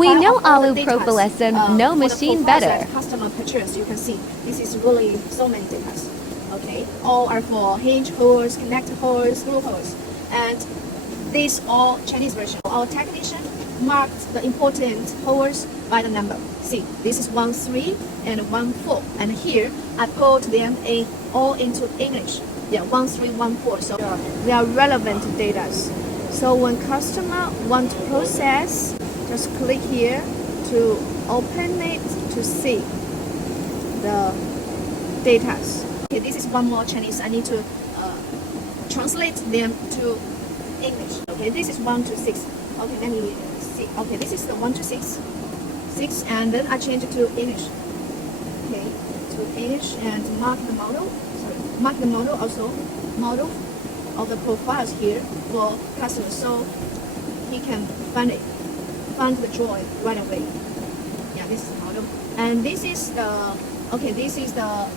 We file know of all the alupropyl datas, no for the machine profiles better. that customer purchase. You can see this is really so many datas. Okay, all are for hinge holes, connector holes, screw holes, and these all Chinese version. Our technician marked the important holes by the number. See, this is 13 and 14, and here I put them all into English. Yeah, 1314. So they are relevant data. So when customer want to process, just click here to open it to see the data. Okay, this is one more Chinese. I need to translate them to English. Okay, this is 1 to 6. Okay, let me see. Okay, this is the 1 to 6, and then I change it to English. Okay, to English and mark the model. Sorry, mark the model also. Model of the profiles here for customers, so he can find the joy right away. Yeah, this is the model, and this is the this is the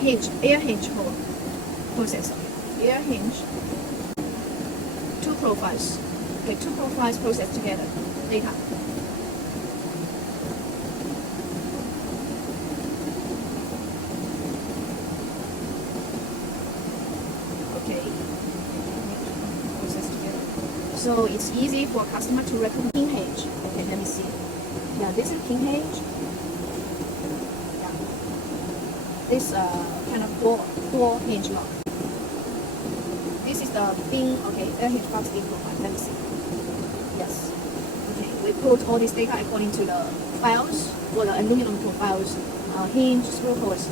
hinge, air hinge hole process. Air hinge, two profiles. Okay, two profiles processed together. Data. So it's easy for a customer to recognize pin hinge. Okay, let me see. Yeah, this is pin hinge. Yeah. This kind of door hinge lock. This is the pin, air hinge box pin profile. Let me see. Yes. Okay, we put all this data according to the files for the aluminum profiles, hinge, screw holes.